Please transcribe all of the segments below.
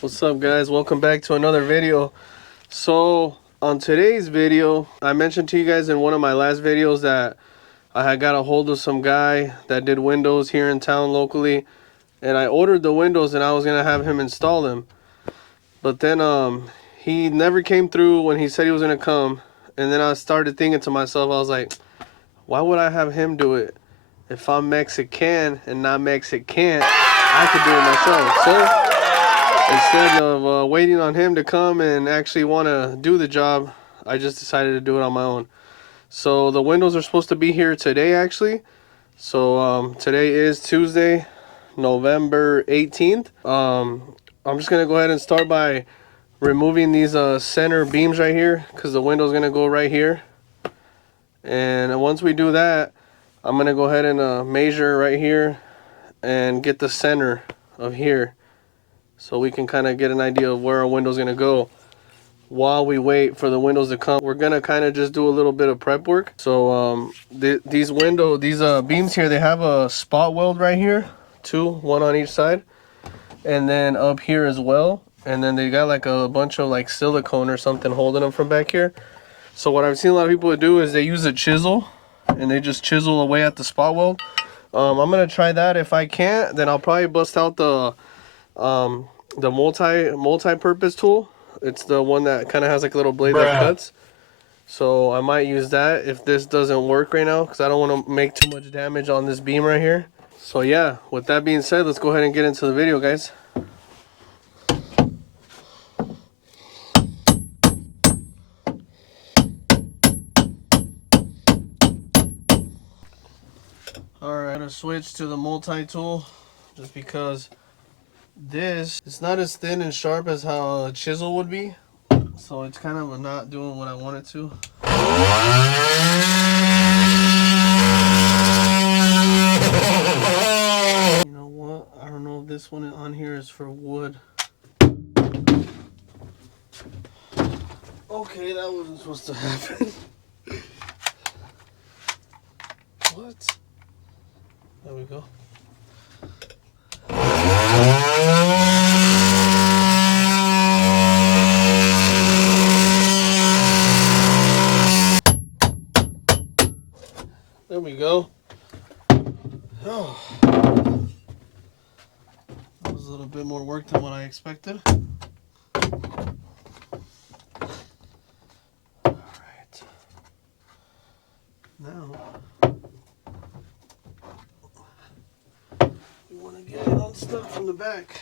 What's up, guys? Welcome back to another video. So on today's video, I mentioned to you guys in one of my last videos that I had got a hold of some guy that did windows here in town locally, and I ordered the windows and I was gonna have him install them, but then he never came through when he said he was gonna come. And then I started thinking to myself, I was like, why would I have him do it? If I'm Mexican and not Mexican, I could do it myself. So instead of waiting on him to come and actually want to do the job, I just decided to do it on my own. So the windows are supposed to be here today, actually. So today is Tuesday, November 18th. I'm just gonna go ahead and start by removing these center beams right here, because the window's gonna go right here. And once we do that, I'm gonna go ahead and measure right here and get the center of here, so we can kind of get an idea of where our window's gonna go. While we wait for the windows to come, we're gonna kind of just do a little bit of prep work. So these beams here, they have a spot weld right here, one on each side, and then up here as well. And then they got like a bunch of like silicone or something holding them from back here. So what I've seen a lot of people do is they use a chisel and they just chisel away at the spot weld. I'm gonna try that. If I can't, then I'll probably bust out the multi-purpose tool. It's the one that kind of has like a little blade that cuts. So I might use that if this doesn't work right now, because I don't want to make too much damage on this beam right here. So yeah, with that being said, let's go ahead and get into the video, guys. Alright, I'm gonna switch to the multi-tool just because it's not as thin and sharp as how a chisel would be. So it's kind of not doing what I want it to. You know what? I don't know if this one on here is for wood. Okay, that wasn't supposed to happen. What? There we go. There we go. Oh, that was a little bit more work than what I expected. All right. Now we want to get it unstuck from the back.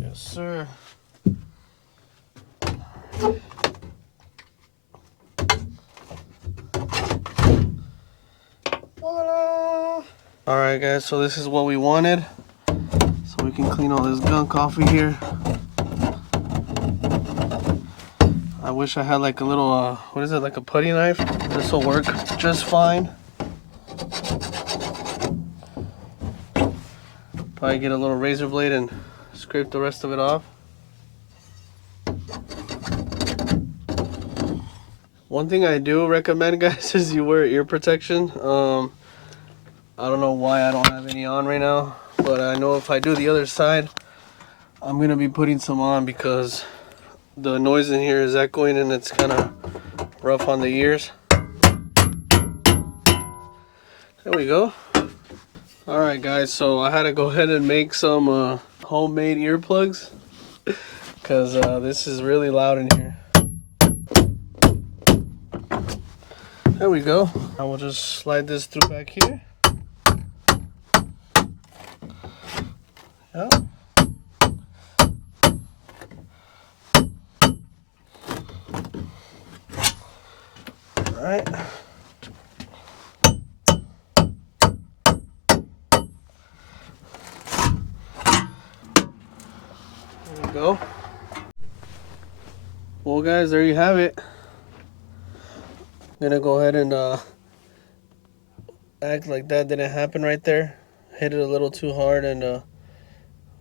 Yes, sir. Alright guys, so this is what we wanted. So we can clean all this gunk off of here. I wish I had like a little, what is it, like a putty knife? This will work just fine. Probably get a little razor blade and scrape the rest of it off. One thing I do recommend, guys, is you wear ear protection. I don't know why I don't have any on right now, but I know if I do the other side, I'm gonna be putting some on because the noise in here is echoing and it's kind of rough on the ears. There we go. All right, guys, so I had to go ahead and make some homemade earplugs because this is really loud in here. There we go. I will just slide this through back here. Yeah. All right. There we go. Well, guys, there you have it. I'm gonna go ahead and act like that didn't happen right there. Hit it a little too hard and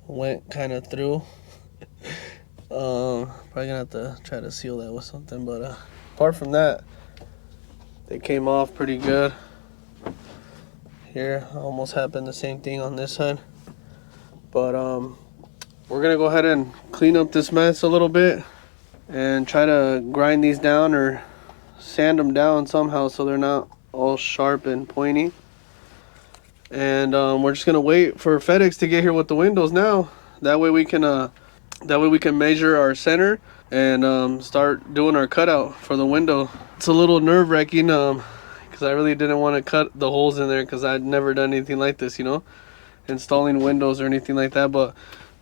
went kind of through. Probably gonna have to try to seal that with something, but apart from that, they came off pretty good. here. Almost happened the same thing on this side. But we're gonna go ahead and clean up this mess a little bit and try to grind these down or sand them down somehow so they're not all sharp and pointy. And we're just gonna wait for FedEx to get here with the windows now. That way we can measure our center and start doing our cutout for the window. It's a little nerve-wracking because I really didn't want to cut the holes in there because I'd never done anything like this, you know, installing windows or anything like that. But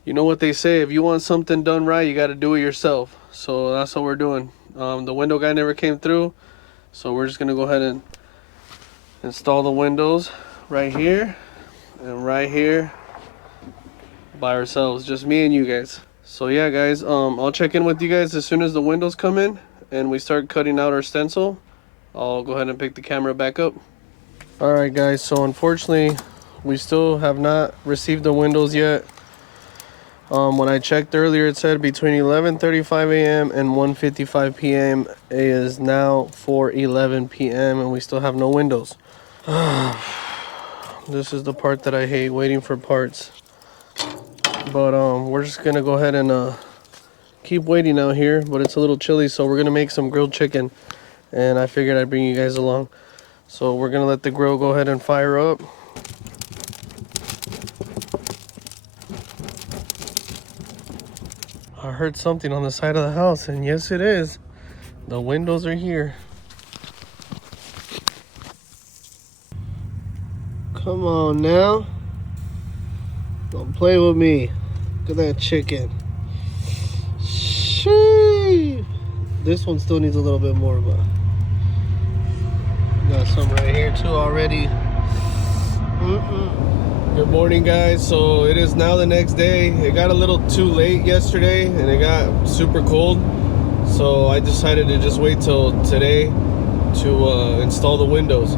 you know what they say, if you want something done right, you got to do it yourself. So that's what we're doing. The window guy never came through, so we're just gonna go ahead and install the windows right here and right here by ourselves, just me and you guys. So yeah guys, I'll check in with you guys as soon as the windows come in and we start cutting out our stencil. I'll go ahead and pick the camera back up. All right guys, so unfortunately we still have not received the windows yet. When I checked earlier, it said between 11:35 a.m. and 1:55 p.m. It is now 4:11 p.m. and we still have no windows. This is the part that I hate, waiting for parts. But we're just gonna go ahead and keep waiting out here. But it's a little chilly, so we're gonna make some grilled chicken, and I figured I'd bring you guys along. So we're gonna let the grill go ahead and fire up. I heard something on the side of the house, and yes it is. The windows are here. Come on now. Don't play with me. Look at that chicken. Sheesh. This one still needs a little bit more, but got some right here too already. Good morning guys. So it is now the next day. It got a little too late yesterday and it got super cold, so I decided to just wait till today to install the windows.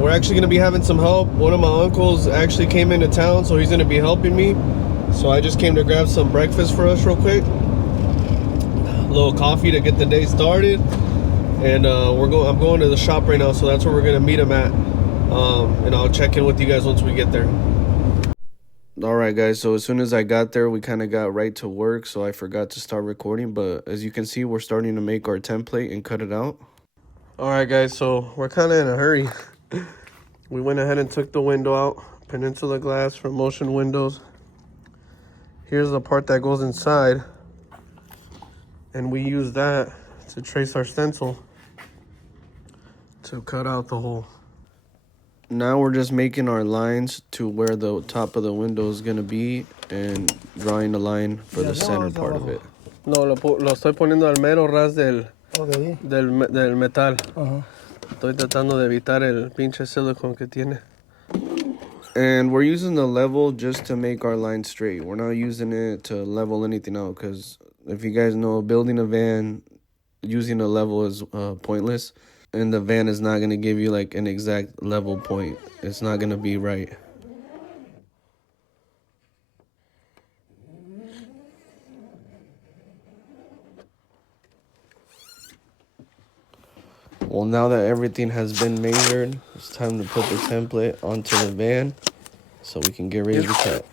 We're actually going to be having some help. One of my uncles actually came into town, so he's going to be helping me. So I just came to grab some breakfast for us real quick, a little coffee to get the day started. And I'm going to the shop right now, so that's where we're going to meet him at. And I'll check in with you guys once we get there. Alright guys, so as soon as I got there, we kind of got right to work, so I forgot to start recording. But as you can see, we're starting to make our template and cut it out. Alright guys, so we're kind of in a hurry. We went ahead and took the window out, Peninsula glass from Motion Windows. Here's the part that goes inside, and we use that to trace our stencil to cut out the hole. Now we're just making our lines to where the top of the window is going to be and drawing a line for the center part of it. No, lo estoy poniendo al mero ras del metal. Estoy tratando de evitar el pinche silicone que tiene. And we're using the level just to make our line straight. We're not using it to level anything out, because if you guys know, building a van, using a level is pointless. And the van is not going to give you like an exact level point. It's not going to be right. Well, now that everything has been measured, it's time to put the template onto the van so we can get ready to cut.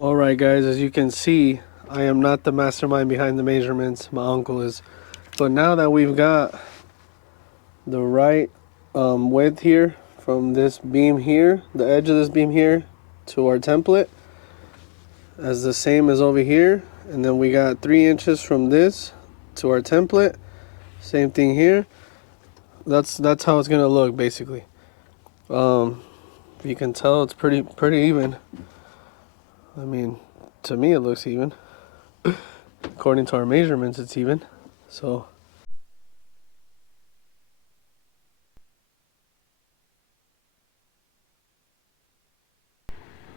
Alright guys, as you can see, I am not the mastermind behind the measurements. My uncle is. But now that we've got the right width here from this beam here, the edge of this beam here to our template, as the same as over here, and then we got 3 inches from this to our template, same thing here. That's how it's gonna look basically. You can tell it's pretty even. I mean, to me it looks even. According to our measurements, it's even. So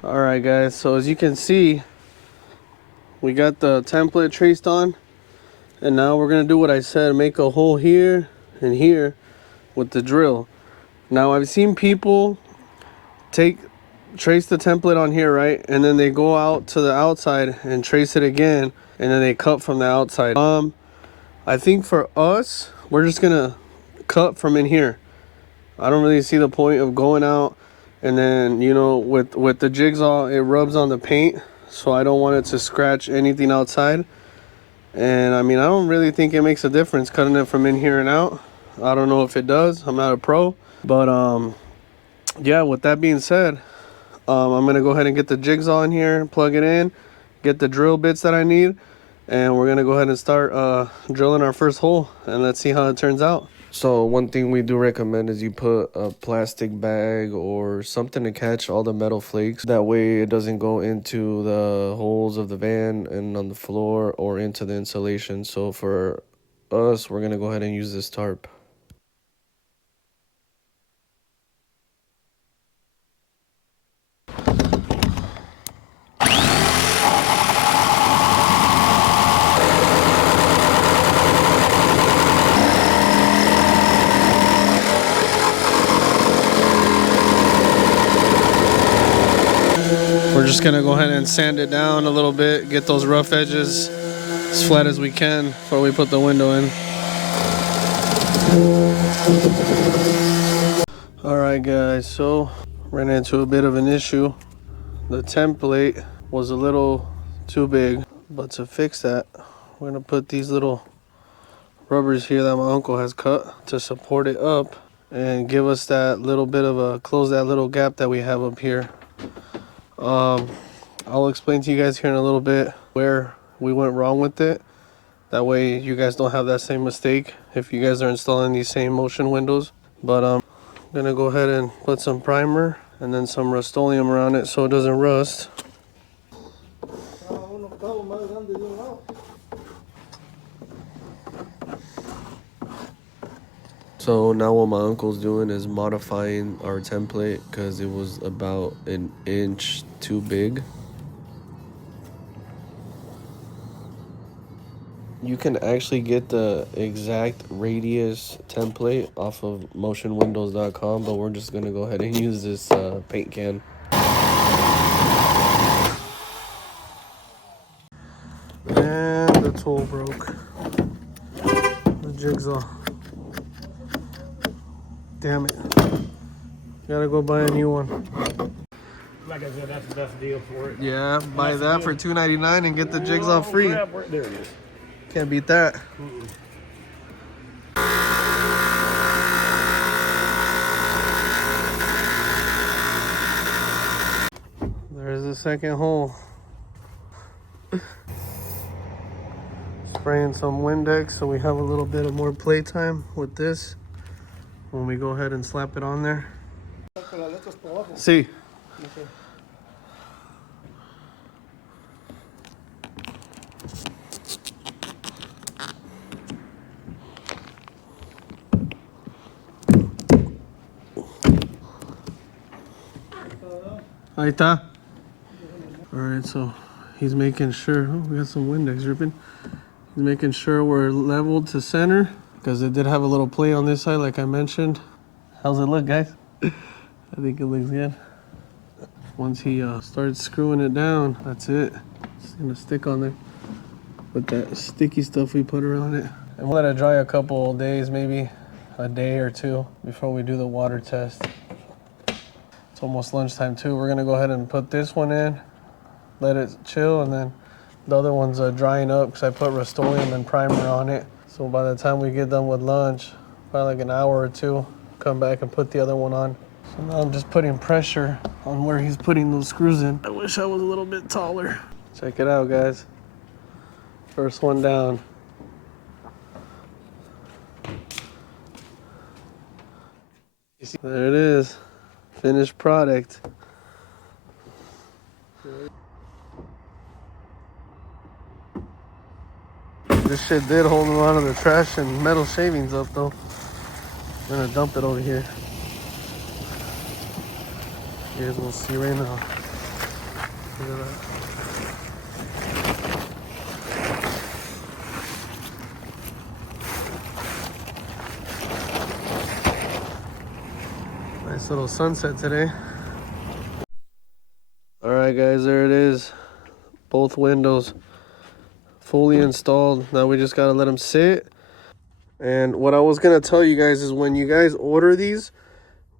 alright guys, so as you can see, we got the template traced on, and now we're gonna do what I said, make a hole here and here with the drill. Now I've seen people trace the template on here, right, and then they go out to the outside and trace it again, and then they cut from the outside. I think for us, we're just gonna cut from in here. I don't really see the point of going out and then, you know, with the jigsaw, it rubs on the paint, so I don't want it to scratch anything outside. And I mean, I don't really think it makes a difference cutting it from in here and out. I don't know if it does. I'm not a pro, but yeah, with that being said, I'm gonna go ahead and get the jigsaw in here, plug it in, get the drill bits that I need, and we're gonna go ahead and start drilling our first hole, and let's see how it turns out. So one thing we do recommend is you put a plastic bag or something to catch all the metal flakes. That way it doesn't go into the holes of the van and on the floor or into the insulation. So for us, we're gonna go ahead and use this tarp. We're just gonna go ahead and sand it down a little bit, get those rough edges as flat as we can before we put the window in. Alright guys, so ran into a bit of an issue. The template was a little too big, but to fix that, we're gonna put these little rubbers here that my uncle has cut to support it up and give us that little bit of a, close that little gap that we have up here. I'll explain to you guys here in a little bit where we went wrong with it. That way you guys don't have that same mistake if you guys are installing these same motion windows. But I'm gonna go ahead and put some primer and then some Rust-Oleum around it so it doesn't rust. So now what my uncle's doing is modifying our template because it was about an inch too big. You can actually get the exact radius template off of motionwindows.com, but we're just gonna go ahead and use this paint can. And the tool broke. The jigsaw. Damn it. Gotta go buy a new one. Like I said, that's the best deal for it. Yeah, buy that for $2.99 and get the jigsaw free. There it is. Can't beat that. There's the second hole. Spraying some Windex so we have a little bit of more playtime with this when we go ahead and slap it on there. See. Ahí está. Alright, so he's making sure, oh, we got some Windex dripping. He's making sure we're leveled to center because it did have a little play on this side like I mentioned. How's it look, guys? I think it looks good. Once he starts screwing it down, that's it. It's gonna stick on there with that sticky stuff we put around it. And we'll let it dry a couple days, maybe a day or two before we do the water test. It's almost lunchtime too. We're gonna go ahead and put this one in, let it chill, and then the other one's drying up because I put Rust-Oleum and primer on it. So by the time we get done with lunch, probably like an hour or two, come back and put the other one on. So now I'm just putting pressure on where he's putting those screws in. I wish I was a little bit taller. Check it out, guys. First one down. There it is. Finished product. This shit did hold a lot of the trash and metal shavings up though. I'm gonna dump it over here. You guys will see right now. Look at that. Nice little sunset today. Alright guys, there it is. Both windows fully installed. Now we just gotta let them sit. And what I was gonna tell you guys is when you guys order these,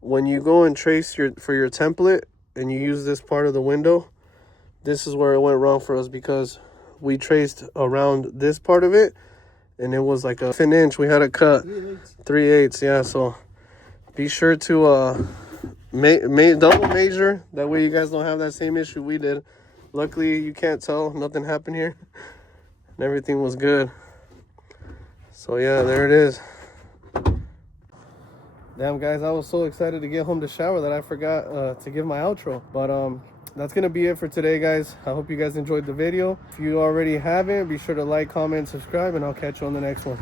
when you go and trace for your template and you use this part of the window, this is where it went wrong for us, because we traced around this part of it and it was like a an inch. We had to cut 3/8. Yeah, so be sure to double measure. That way you guys don't have that same issue we did. Luckily, you can't tell. Nothing happened here. And everything was good. So yeah, there it is. Damn, guys, I was so excited to get home to shower that I forgot to give my outro. But that's going to be it for today, guys. I hope you guys enjoyed the video. If you already haven't, be sure to like, comment, subscribe, and I'll catch you on the next one.